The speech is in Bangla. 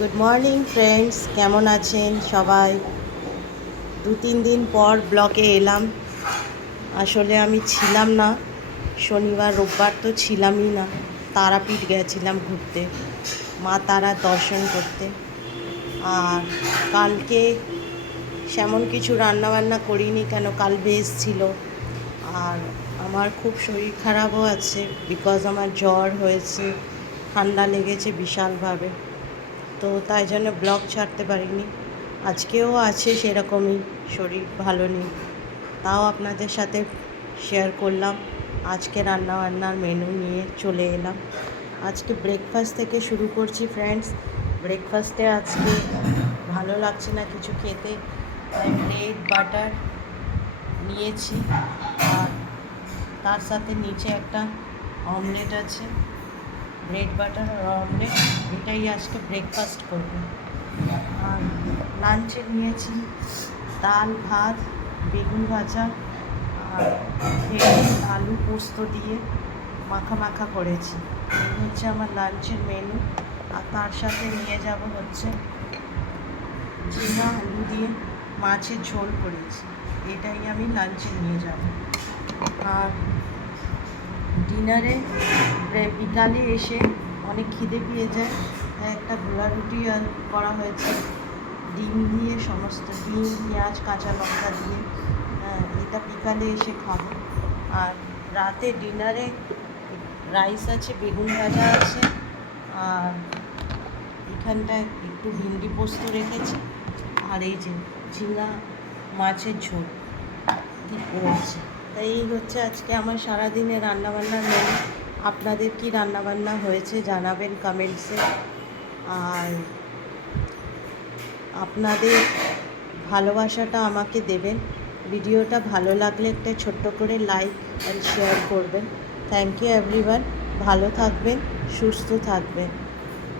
গুড মর্নিং ফ্রেন্ডস, কেমন আছেন সবাই? 2-3 দিন পর ব্লগে এলাম। আসলে আমি ছিলাম না, শনিবার রোববার তো ছিলামই না। তারাপীঠ গেছিলাম ঘুরতে, মা তারার দর্শন করতে। আর কালকে সেমন কিছু রান্নাবান্না করিনি, কেন কাল ভেজ ছিল। আর আমার খুব শরীর খারাপও আছে, বিকজ আমার জ্বর হয়েছে, ঠান্ডা লেগেছে বিশালভাবে। তো তাই জন্য ব্লগ ছাড়তে পারিনি। আজকেও আছে সেরকমই, শরীর ভালো নেই, তাও আপনাদের সাথে শেয়ার করলাম। আজকে রান্নাবান্নার মেনু নিয়ে চলে এলাম। আজকে ব্রেকফাস্ট থেকে শুরু করছি ফ্রেন্ডস। ব্রেকফাস্টে আজকে ভালো লাগছে না কিছু খেতে, তাই ব্রেড বাটার নিয়েছি। আর তার সাথে নিচে একটা অমলেট আছে, ব্রেড বাটার আর অমলেট, এটাই আজকে ব্রেকফাস্ট করব। আর লাঞ্চে নিয়েছি ডাল, ভাত, বেগুন ভাজা আর আলু পোস্ত দিয়ে মাখা মাখা করেছি। এই হচ্ছে আমার লাঞ্চের মেনু। আর তার সাথে নিয়ে যাব হচ্ছে ঝিঙা আলু দিয়ে মাছের ঝোল করেছি, এটাই আমি লাঞ্চে নিয়ে যাব। আর ডিনারে বিকালে এসে অনেক খিদে পেয়ে যায়, তাই একটা গোলা রুটি করা হয়েছে ডিম দিয়ে, সমস্ত ডিম, পেঁয়াজ, কাঁচা লঙ্কা দিয়ে। এটা বিকালে এসে খাবো। আর রাতে ডিনারে রাইস আছে, বেগুন ভাজা আছে, আর এখানটায় একটু ভিন্ডি পোস্ত রেখেছি, আর এই যে ঝিঙা মাছের ঝোল কী করেছি। তাই এই হচ্ছে আজকে আমার সারাদিনের রান্নাবান্নার মেনু। আপনাদের কি রান্নাবান্না হয়েছে জানাবেন কমেন্টসে। আর আপনাদের ভালোবাসাটা আমাকে দেবেন। ভিডিওটা ভালো লাগলে একটা ছোট্ট করে লাইক অ্যান্ড শেয়ার করবেন। Thank you everyone. ভালো থাকবেন, সুস্থ থাকবেন।